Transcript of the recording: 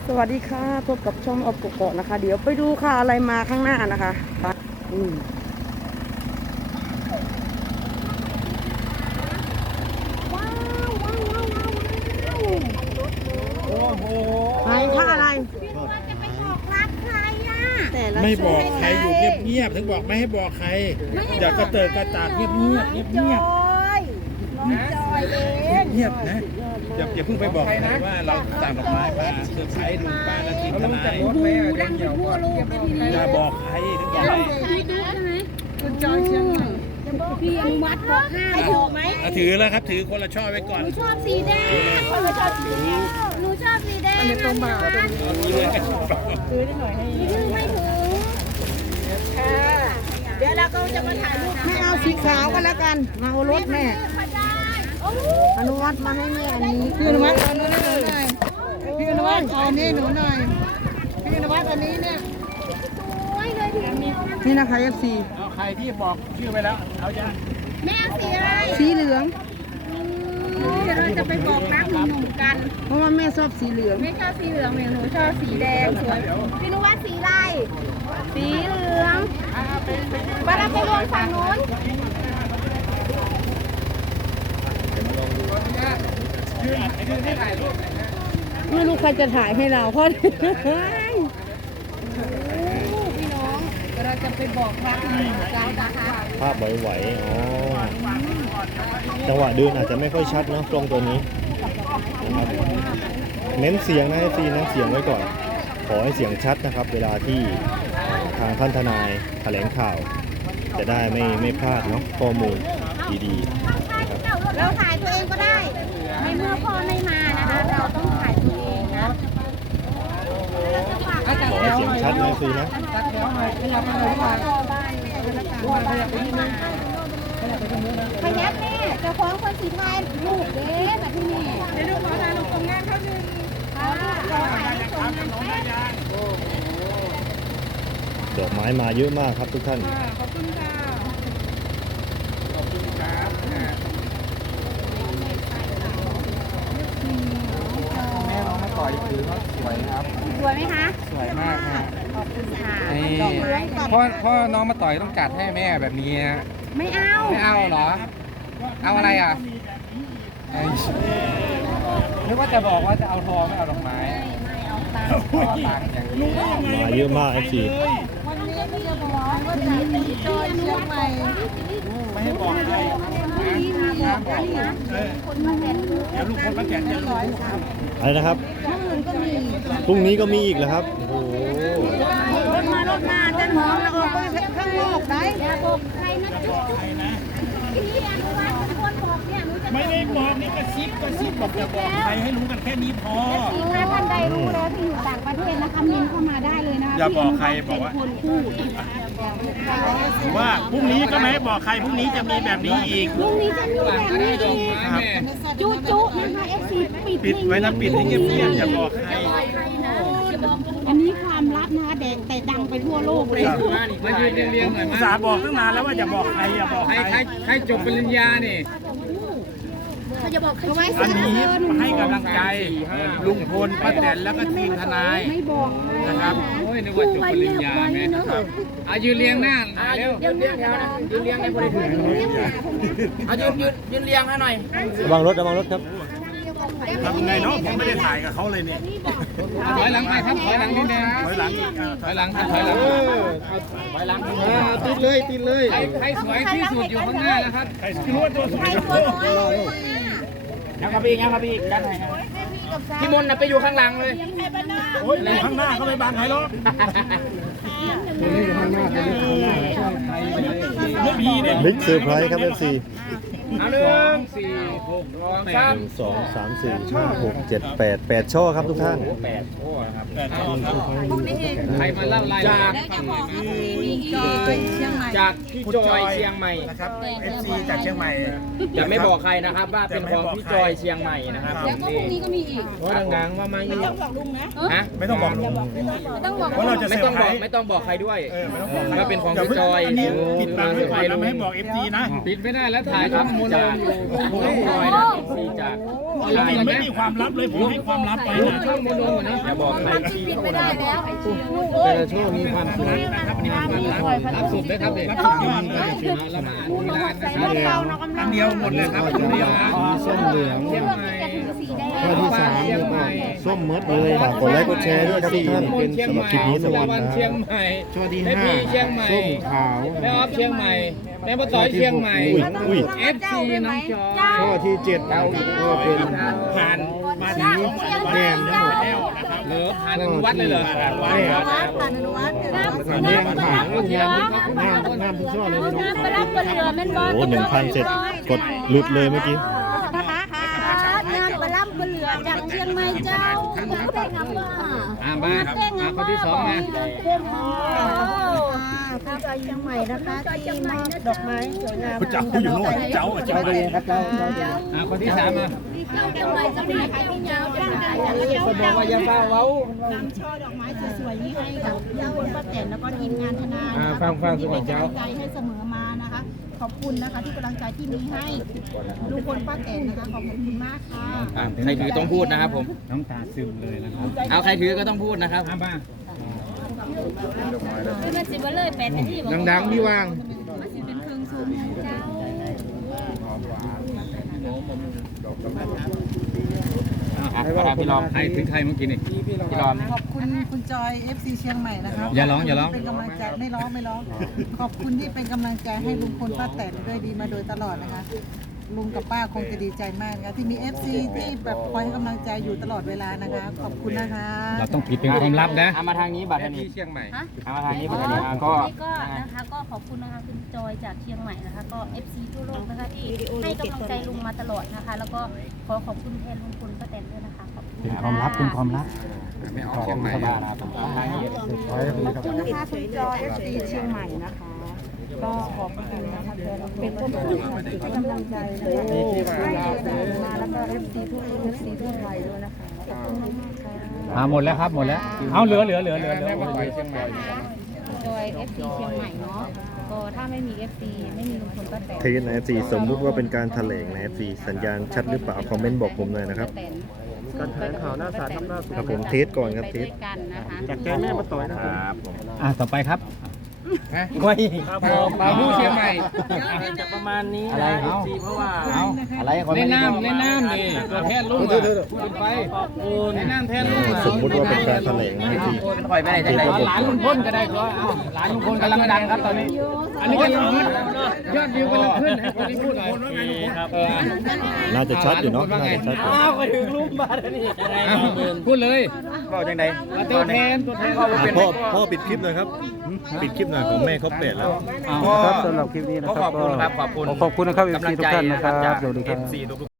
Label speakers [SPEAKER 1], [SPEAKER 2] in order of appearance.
[SPEAKER 1] สวัสดีค่ะพบกับช่องอบปุโกะนะคะเดี๋ยวไปดูค่ะอะไรมาข้างหน้านะคะไปไปค่ะอะไร
[SPEAKER 2] ไม่บอกใครอยู่เงียบๆถึงบอกไม่ให้บอกใครอย่ากระเติกกระตากเงียบๆเงียบเงียบนะอย่าเพิ่งไปบอกใครนะว่าเราสั่งดอกไม้มาเซอร์ไพรส์ลุงป้าและทีมทนายอย่าบอกใครถึงบอก
[SPEAKER 3] คุณจอยเชียงใหม่พี่อนุวัฒน์บอกให้ถูกไหม
[SPEAKER 2] ถือแล้วครับถือคนละช่อไว้ก่อน
[SPEAKER 3] หนูชอบสีแดงหนูชอบสีแดงหนูชอบสีแดงนะตรงบ่า
[SPEAKER 1] ซื้อได้หน่อยให้
[SPEAKER 3] ไม่ถึงเดี๋ยวเราก็จะมาถ่ายรูป
[SPEAKER 1] ไม่เอาสีขาวก็แล้วกันมาเอารถแม่อนุวัฒน์มาให้แม่อันนี้
[SPEAKER 4] พี่อนุวัฒน์เอาหนูหน่อยพี่อนุวัฒน์เอานี่หนูหน่อยพี่อนุวัฒน์อันนี้เนี่ย
[SPEAKER 1] นี่นะคะ FC
[SPEAKER 2] เอาใครที่บอกชื่อไปแล้วเอายัง
[SPEAKER 3] แม่เอาสีอะไร
[SPEAKER 1] สีเหลือง
[SPEAKER 3] เดี๋ยวเราจะไปบอกรักหนุ่มๆกัน
[SPEAKER 1] เพราะว่าแม่ชอบสีเหลือง
[SPEAKER 3] ไม่ชอบสีเหลืองเหมือนหนูชอบสีแดงสวยพี่นุวัฒน์สีอะไรสีเหลืองไปเราไปรวมฝั่งโน้น
[SPEAKER 1] ไม่รู้ใครจะถ่ายให้เราเพราะ
[SPEAKER 3] พี่น้องเราจะไปบอกรักหนุ่มๆกันนะคะ
[SPEAKER 5] ภาพไหวๆอ๋อจังหวะเดินอาจจะไม่ค่อยชัดเนาะกล้องตัวนี้นะครับเน้นเสียงนะให้ซีเน้นเสียงไว้ก่อน ขอให้เสียงชัดนะครับ เวลาที่ทางท่านทนายแถลงข่าว จะได้ไม่พลาดเนาะข้อมูลดีๆนะครับ
[SPEAKER 3] เราถ่ายตัวเองก็ได้ในเมื่อพ่อไม่มานะคะเราต้องถ่ายตัวเองนะ
[SPEAKER 5] ขอให้เสียงชัดนะซีนะ
[SPEAKER 3] พยักแม่จะฟ้องคนสีไทยลูกเด้แบบที่นี่เดี๋ยวดูขอถ่ายรูปตรงงานเขาหนึ่งขอถ่ายรูปตรงงานแป๊บ
[SPEAKER 5] ดอกไม้มาเยอะมากครับทุกท่าน
[SPEAKER 3] ขอบคุณค่ะ
[SPEAKER 2] ขอบคุณครับแม่น้องมาต่อยถือว่าสวยครับ
[SPEAKER 3] สวยไหมคะ
[SPEAKER 2] สวยมากครับ
[SPEAKER 3] ขอบคุณค่ะ
[SPEAKER 2] พ่อน้องมาต่อยต้องจัดให้แม่แบบนี้นะ
[SPEAKER 3] ไม่เอา
[SPEAKER 2] เหรอเอาอะไรอ่ะนึกว่าจะบอกว่าจะเอาทองไม่เอาดอกไม้
[SPEAKER 3] ไม่เอาตังค์
[SPEAKER 2] อย่างนี้
[SPEAKER 5] มาเยอะมาก FC
[SPEAKER 3] วันนี้พี่จะบอกว่าจะเป็นจอยเชียงใหม่
[SPEAKER 2] ไม่ให้บอกใครเดี๋ยวลูกคนมาแก่จะรู้
[SPEAKER 5] อะไรนะครับพรุ่งนี้ก็มีอีกเหรอครับโอ้โห
[SPEAKER 1] รถมาจะมองแล้วออกไปข้างนอกได้
[SPEAKER 3] อย่าบอกใครนะจุ๊บพี่อนุวัฒน์เป็นคนบอกเนี่ยหนูจะ
[SPEAKER 2] ไม่ได้บอกนี่กระซิบบอกจะบอกใครให้รู้กันแค่นี้พอ
[SPEAKER 3] ถ้าท่านใดรู้แล้วที่อยู่ต่างประเทศนะคะเมนเข้ามาได้เลยนะคะ
[SPEAKER 2] อย่าบอกใครบอกว่า
[SPEAKER 3] คนพูด
[SPEAKER 2] ว่าพรุ่งนี้ก็ไม่ให้บอกใครพรุ่งนี้จะมีแบบนี้อีก
[SPEAKER 3] พรุ่งนี้จะมีแบบนี้อีกจุนะคะ FC
[SPEAKER 2] ปิดไว้นะปิดให้เงียบอย่าบอกใคร
[SPEAKER 3] อันนี้ความลับนะคะแต่ดังไปทั่วโลกเลย
[SPEAKER 2] มายืนเรียงๆหน่อยมาบอกตั้งนานแล้วว่าอย่าบอกใครอย่าบอกใครจบปริญญานี่
[SPEAKER 3] เขาจะบอกใคร
[SPEAKER 2] อันนี้ให้กำลังใจลุงพลป้าแตนแล้วก็ทีมทนาย
[SPEAKER 3] ไม่บอก
[SPEAKER 2] นะครับ
[SPEAKER 3] โอ้ยนึกว่าจบปริญญาไหมครับ
[SPEAKER 2] ยืนเรียงหน้าเร็วยืนเรียงให้บริสุทธิ์ยืนเรียงให้หน่อย
[SPEAKER 5] ระวังรถครับ
[SPEAKER 2] ทำไงเนาะผมไม่ได้ถ่ายกับเขาเลยเนี่ยถอยหลังไปครับถอยหลังนิดนึงถอยหลังติดเลยใครสวยที่สุดอยู่ข้างหน้านะครับใครรู้ว่าตัวสวยยังครับพี่ด้านไหนพี่มนต์ไปอยู่ข้างหลังเลยโอ้ยอยู่ข้างหน้าเขาไม่บังใครหรอก
[SPEAKER 5] บิ๊กเซอร์ไพรส์ครับ FC
[SPEAKER 2] 1 4 6
[SPEAKER 5] 1 2 3 4 5 6 7 8ช่อครับทุกท่าน
[SPEAKER 2] 8ช่อนะครับใครมาเล่ารายจากพี่จอยเชียงใหม่นะครับ FC จากเชียงใหม่จะไม่บอกใครนะครับว่าเป็นของพี่จอยเชียงใหม่นะครับ
[SPEAKER 3] แล้วก็พรุ่งนี้ก็มีอีก
[SPEAKER 2] เพราะดังๆว่ามาไม่
[SPEAKER 3] ต้องบอกลุงนะ
[SPEAKER 2] ไม่ต้องบอกลุงเพราะเราจะไม่ต้องบอกใครด้วยว่าเป็นของพี่จอย
[SPEAKER 4] ปิดบังไว้ก่อนนะไม่ให้บอก FC นะ
[SPEAKER 2] ปิดไม่ได้แล้วถ่ายช่องจากน้องพลอยนะ FC จากไม่มีความลับเลยผมให้ความลับไปนะช่องโมโนนะอย่าบอกใคร
[SPEAKER 3] ปิดไม่ได้แล้วไอ้ชี
[SPEAKER 2] แต่ละช่วงมีความสุขนะครับมีความลับสุดเลยครับเด็กอันเดียวหมดเลยครับอันเดียวส้มเหลืองข้อที่3ส้มมดเลย
[SPEAKER 5] ฝากกดไลค์กดแชร์ด้วยครับทุกท่านเป็นสำหรับคลิปนี้สวัสดี
[SPEAKER 2] เชียง
[SPEAKER 5] ครับ
[SPEAKER 2] ใหม่ช่วงที่5ส้มขาวแม่ออฟเชียงใหม่แม่ป้าต่อยเชียงใหม่
[SPEAKER 5] อุ้ย
[SPEAKER 2] FC น้องจอยข้อที่7เราก็เป็นผ่านมาถึงแดนทั้งหมดแล้วนะครับเหลือผ่านอนุวัฒน์เลยเหรอผ่านอนุวัฒน์ผ่านทุกช่วงเลย
[SPEAKER 3] น้ำปลาร้าปลาเหลือแม่นบอล
[SPEAKER 5] โอ้1,000เสร็จกดหลุดเลยเมื่อกี้
[SPEAKER 3] น้ำปลาร้าปลาเหลือจากเชียงใหม่เจ้าได้งับว่า
[SPEAKER 2] มาคนที่2มา
[SPEAKER 1] จอยเชียงใหม่นะคะที่มอบดอกไม้สวยงาม
[SPEAKER 2] เจ้าอยู่โน่นเจ้าไปเรียนครับเจ้าคนที่3มา
[SPEAKER 3] เชียงใหม่เจ้าได้ค่ะที่ยาวจ้า
[SPEAKER 2] ก็บอกว่าอย่าเฝ้าเว้าน
[SPEAKER 1] ำช่อดอกไม้สวยๆนี้ให้กับลุงพลป้าแตนแล้วก็ทีมงานทนาย
[SPEAKER 2] ฟังส
[SPEAKER 1] ที่
[SPEAKER 2] วั
[SPEAKER 1] เป็
[SPEAKER 2] ส
[SPEAKER 1] น
[SPEAKER 2] ดี
[SPEAKER 1] กำลังใจให้เสมอมานะคะ ขอบคุณนะคะที่กำลังใจที่มีให้ลุงพลป้าแตนนะคะขอบคุณมากค่ะ
[SPEAKER 2] ใครถือต้องพูดนะครับผมน้ำตาซึมเลยนะครับเอาใครถือก็ต้องพูดนะครับบ้า
[SPEAKER 3] คือมันสิบ่เลย8 นาทีบ่
[SPEAKER 2] ดังๆพี่วาง
[SPEAKER 3] มันสิเป็นเครื่องซูมเจ้า
[SPEAKER 2] ให้ว่าพี่ลองให้ถึงใครเมื่อกี้นี่พี่ลอง
[SPEAKER 4] ขอบคุณคุณจอย FC เชียงใหม่นะครับ
[SPEAKER 2] อย่าร้องอย่าร้อง
[SPEAKER 4] เป็นกำลังใจไม่ร้อง ขอบคุณที่เป็นกำลังใจให้ลุงพลป้าแตนด้วยดีมาโดยตลอดนะคะ ลุงกับป้าคงจะดีใจมากนะคะที่มี FC ที่แบบคอยให้กำลังใจอยู่ตลอดเวลานะคะ ขอบคุณนะคะ
[SPEAKER 2] เราต้องปิดเป็นความลับนะเอามาทางนี้บัตรนี้เชียงใหม่เอามาทางนี้บัตรนี้ก็
[SPEAKER 3] นะคะก็ขอบคุณนะคะคุณจอยจากเชียงใหม่นะคะก็ FC ทั่วโลกนะคะที่ให้กำลังใจลุงมาตลอดนะคะ แล้วก็ขอขอบคุณแทนลุงพลป้าแตนด้วยนะคะขอบคุณ
[SPEAKER 2] เป็นความลับเป็นความลับไม่เอาเชียงใหม่ครับ
[SPEAKER 1] ขอบคุณนะคะคุณจอย FC เชียงใหม่นะคะ ก็ขอบคุณนะคะเป็นคนที่ให้กำลังใจนะคะให้มาแล้วก็ FC ทั่วไทยด้วยนะคะขอบคุณมากๆค่ะ
[SPEAKER 2] หมดแล้วครับหมดแล้วเอาเหลือเชียงใหม่
[SPEAKER 3] จอย FC เชียงใหม่เนาะก็ถ้าไม่มี FC ไม่มีลุงพลป้าแตน
[SPEAKER 5] เทสใน FC สมมุติว่าเป็นการแถลงใน FC สัญญาณชัดหรือเปล่าคอมเมนต์บอกผมหน่อยนะครับ
[SPEAKER 3] การแถลงข่าวหน้าศาล
[SPEAKER 5] ครับผมเทสก่อนครับเทส
[SPEAKER 3] กันนะคะ
[SPEAKER 2] จากแกแม่มาต่อยนะครับต่อไปครับไม่มาผู้เชียงใหม่จะประมาณนี้อะไรเอาเพราะว่าอะไรเล่นน้ำดิตัวแทนลูกพูดไปเล่นน้ำแทนลูก
[SPEAKER 5] สมมุติว่าเป็นการแถลงใน FC
[SPEAKER 2] ปล่อยไปไหนได้หลานลุงพลก็ได้ก็หลานลุงพลกำลังดังครับตอนนี้ อันนี้กำลังขึ้นยอดวิวกำลังขึ้นให้คนที่พูดหน่อยครับ
[SPEAKER 5] น่าจะชัดอยู่เนาะน่าจะชัดอยู่
[SPEAKER 2] ไปถึงลุงมาแล้วนี่พูดเลยบอกยังไงตัวแทน
[SPEAKER 5] พ่อปิดคลิปหน่อยครับปิดคลิปหน่อยของแม่เขาเปลี่ยนแล้ว
[SPEAKER 6] ครับสำหรับคลิปนี้นะครับ
[SPEAKER 2] ขอบคุณนะครับขอบคุณ
[SPEAKER 6] ขอบคุณนะครับ FC ทุกท่านนะครับสวัสดีครับ
[SPEAKER 2] FC ทุก